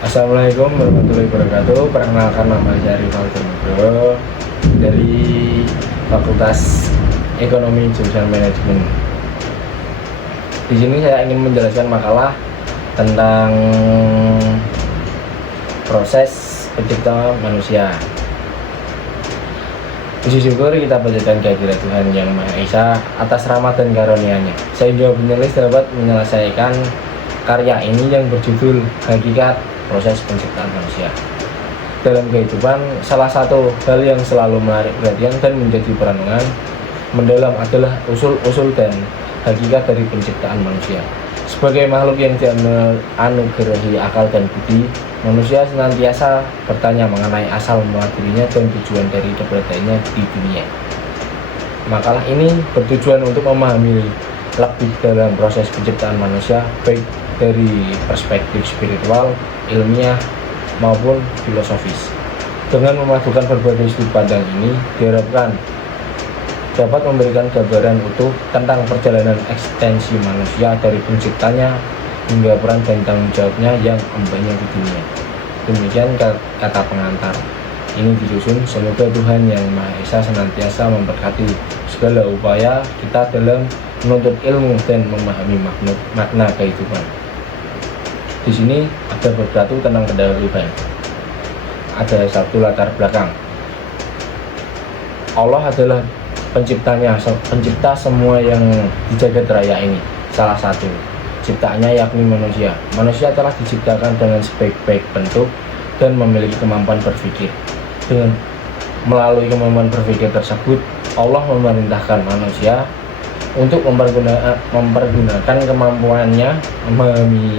Assalamualaikum warahmatullahi wabarakatuh. Perkenalkan, nama saya Rivaldo Nugroho dari Fakultas Ekonomi Jurusan Manajemen. Di sini saya ingin menjelaskan makalah tentang proses penciptaan manusia. Puji syukur kita panjatkan kehadirat Tuhan Yang Maha Esa atas rahmat dan karunia-Nya, sehingga penulis dapat menyelesaikan karya ini yang berjudul Hakikat Proses Penciptaan Manusia. Dalam kehidupan, salah satu hal yang selalu menarik perhatian dan menjadi perenungan mendalam adalah usul-usul dan hakikat dari penciptaan manusia. Sebagai makhluk yang dianugerahi akal dan budi, manusia senantiasa bertanya mengenai asal mula dirinya dan tujuan dari keberadaannya di dunia. Makalah ini bertujuan untuk memahami lebih dalam proses penciptaan manusia, baik dari perspektif spiritual, ilmiah, maupun filosofis. Dengan memadukan berbagai sudut pandang ini, diharapkan dapat memberikan gambaran utuh tentang perjalanan eksistensi manusia dari penciptanya hingga peran dan tanggung jawabnya yang embannya di dunia. Demikian kata pengantar. Ini disusun, semoga Tuhan Yang Maha Esa senantiasa memberkati segala upaya kita dalam menuntut ilmu dan memahami makna kehidupan. Di sini ada berbatu tentang pendahuluan. Ada satu latar belakang. Allah adalah pencipta semua yang di jagat raya ini. Salah satu ciptaannya yakni manusia. Manusia telah diciptakan dengan sebaik-baik bentuk dan memiliki kemampuan berpikir. Dengan melalui kemampuan berpikir tersebut, Allah memerintahkan manusia untuk mempergunakan kemampuannya memahami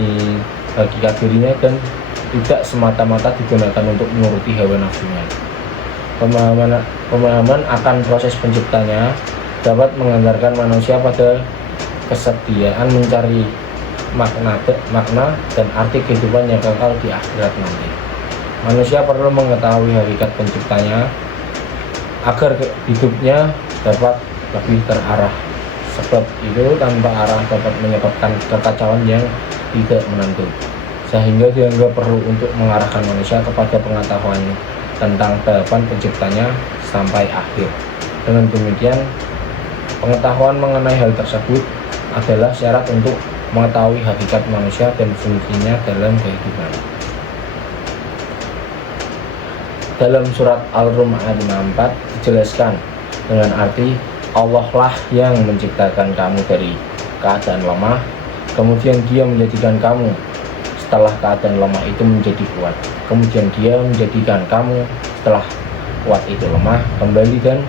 hakikat dirinya dan tidak semata-mata digunakan untuk menuruti hawa nafsunya. Pemahaman akan proses penciptanya dapat mengantarkan manusia pada kesediaan mencari makna dan arti kehidupan yang kekal di akhirat nanti. Manusia perlu mengetahui hakikat penciptanya agar hidupnya dapat lebih terarah. Sebab itu tanpa arah dapat menyebabkan kekacauan yang tidak menentu, sehingga dianggap perlu untuk mengarahkan manusia kepada pengetahuan tentang tahapan penciptanya sampai akhir. Dengan demikian, pengetahuan mengenai hal tersebut adalah syarat untuk mengetahui hakikat manusia dan fungsinya dalam kehidupan. Dalam surat Al-Rum ayat 54 dijelaskan dengan arti Allah lah yang menciptakan kamu dari keadaan lemah, kemudian Dia menjadikan kamu setelah keadaan lemah itu menjadi kuat, kemudian Dia menjadikan kamu setelah kuat itu lemah kembali dan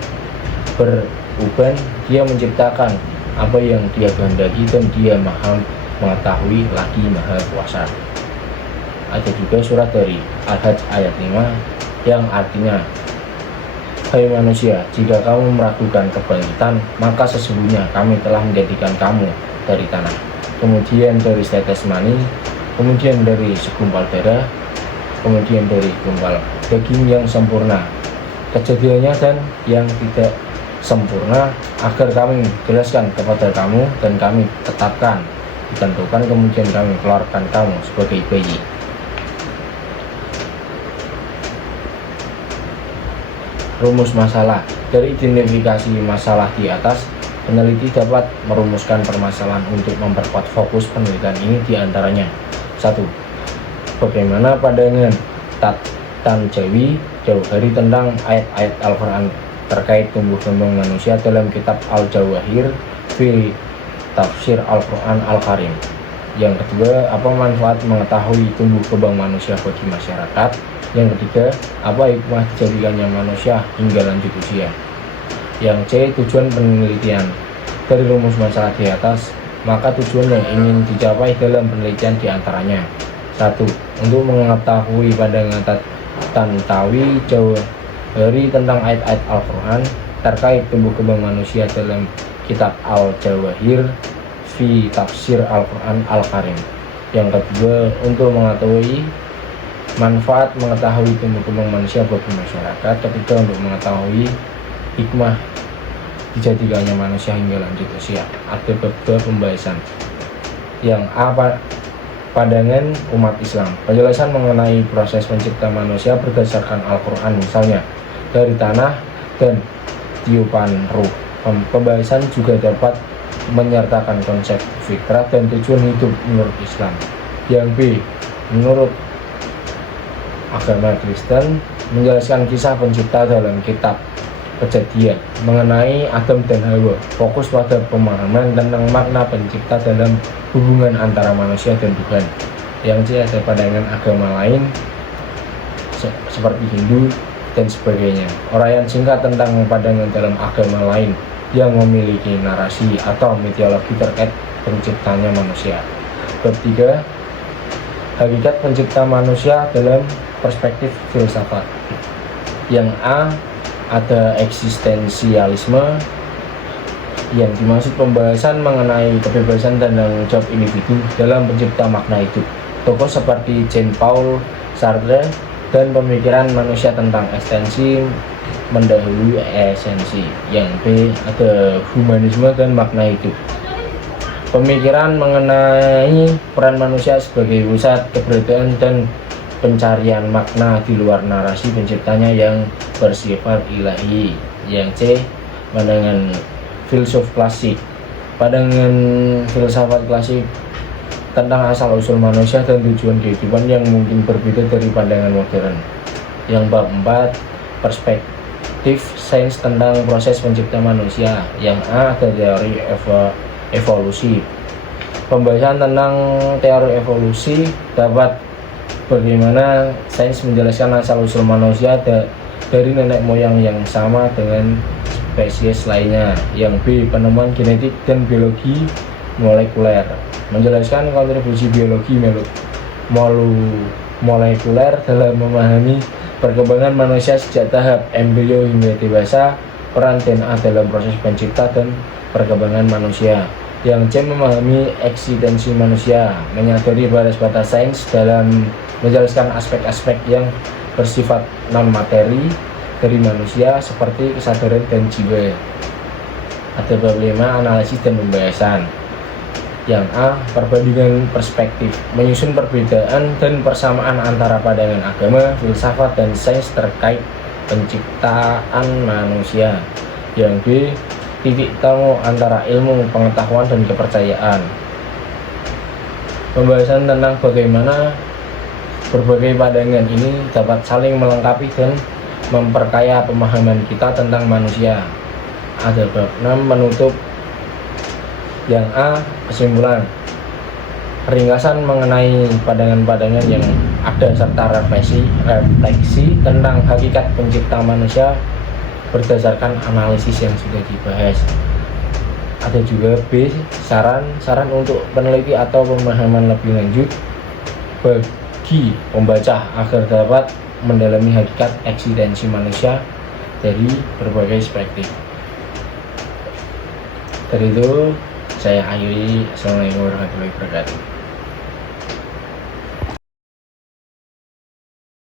beruban. Dia menciptakan apa yang Dia kehendaki dan Dia maha mengetahui lagi maha kuasa. Ada juga surat dari Al-Hajj ayat 5 yang artinya, hai manusia, jika kamu meragukan kebangkitan, maka sesungguhnya kami telah menjadikan kamu dari tanah, kemudian dari setetes mani, kemudian dari segumpal darah, kemudian dari gumpal daging yang sempurna kejadiannya dan yang tidak sempurna, agar kami jelaskan kepada kamu dan kami tetapkan, ditentukan, kemudian kami keluarkan kamu sebagai bayi. Rumus masalah. Dari identifikasi masalah di atas, peneliti dapat merumuskan permasalahan untuk memperkuat fokus penelitian ini, diantaranya: 1. Bagaimana pandangan Tanjawi Jauhari tentang ayat-ayat Al-Quran terkait tumbuh kembang manusia dalam kitab Al-Jawahir fi Tafsir Al-Quran Al-Karim. Yang kedua, apa manfaat mengetahui tumbuh kembang manusia bagi masyarakat? Yang ketiga, apa hikmah dijadikannya manusia hingga lanjut usia? Yang C, tujuan penelitian. Dari rumus masalah di atas, maka tujuan yang ingin dicapai dalam penelitian diantaranya: 1. Untuk mengetahui pandangan Tantawi Jauhari tentang ayat-ayat Al-Quran terkait tumbuh kembang manusia dalam kitab Al-Jawahir fi Tafsir Al-Quran Al-Karim. Yang kedua, untuk mengetahui manfaat mengetahui tumbuh kembang manusia bagi masyarakat. Ketiga, untuk mengetahui hikmah dijadikannya manusia hingga lanjut usia. Ada beberapa pembahasan. Yang pandangan umat Islam. Penjelasan mengenai proses pencipta manusia berdasarkan Al-Quran, misalnya dari tanah dan tiupan ruh. Pembahasan juga dapat menyertakan konsep fitrah dan tujuan hidup menurut Islam. Yang B, menurut agama Kristen, menjelaskan kisah pencipta dalam kitab Kejadian mengenai Adam dan Hawa, fokus pada pemahaman tentang makna pencipta dalam hubungan antara manusia dan Tuhan. Yang C, ada pandangan agama lain seperti Hindu dan sebagainya. Uraian singkat tentang pandangan dalam agama lain yang memiliki narasi atau mitologi terkait penciptanya manusia. Bab 3, hakikat pencipta manusia dalam perspektif filsafat. Yang A, ada eksistensialisme, yang dimaksud pembahasan mengenai kebebasan dan tanggung jawab individu dalam pencipta makna hidup. Tokoh seperti Jean-Paul Sartre dan pemikiran manusia tentang ekstensi mendahului esensi. Yang B, ada humanisme dan makna hidup. Pemikiran mengenai peran manusia sebagai pusat keberadaan dan pencarian makna di luar narasi penciptanya yang bersifat ilahi. Yang C, pandangan filsuf klasik. Pandangan filsafat klasik tentang asal-usul manusia dan tujuan kehidupan yang mungkin berbeda dari pandangan modern. Yang bab 4, perspektif sains tentang proses pencipta manusia. Yang A, ada teori evolusi. Pembahasan tentang teori evolusi dapat bagaimana sains menjelaskan asal-usul manusia dari nenek moyang yang sama dengan spesies lainnya. Yang B, penemuan genetik dan biologi molekuler, menjelaskan kontribusi biologi molekuler dalam memahami perkembangan manusia sejak tahap embrio hingga dewasa, peran DNA dalam proses pencipta dan perkembangan manusia. Yang C, memahami eksistensi manusia, menyadari batas-batas sains dalam menjelaskan aspek-aspek yang bersifat non-materi dari manusia seperti kesadaran dan jiwa. Ada bab 5, analisis dan pembahasan. Yang A, perbandingan perspektif, menyusun perbedaan dan persamaan antara pandangan agama, filsafat, dan sains terkait penciptaan manusia. Yang B, titik temu antara ilmu, pengetahuan, dan kepercayaan. Pembahasan tentang bagaimana berbagai pandangan ini dapat saling melengkapi dan memperkaya pemahaman kita tentang manusia. Ada bab 6, menutup. Yang A, kesimpulan, ringkasan mengenai pandangan-pandangan yang ada serta refleksi tentang hakikat pencipta manusia berdasarkan analisis yang sudah dibahas. Ada juga B, saran untuk peneliti atau pemahaman lebih lanjut bagi pembaca agar dapat mendalami hakikat eksistensi manusia dari berbagai perspektif. Dari itu saya akhiri. Assalamualaikum warahmatullahi wabarakatuh.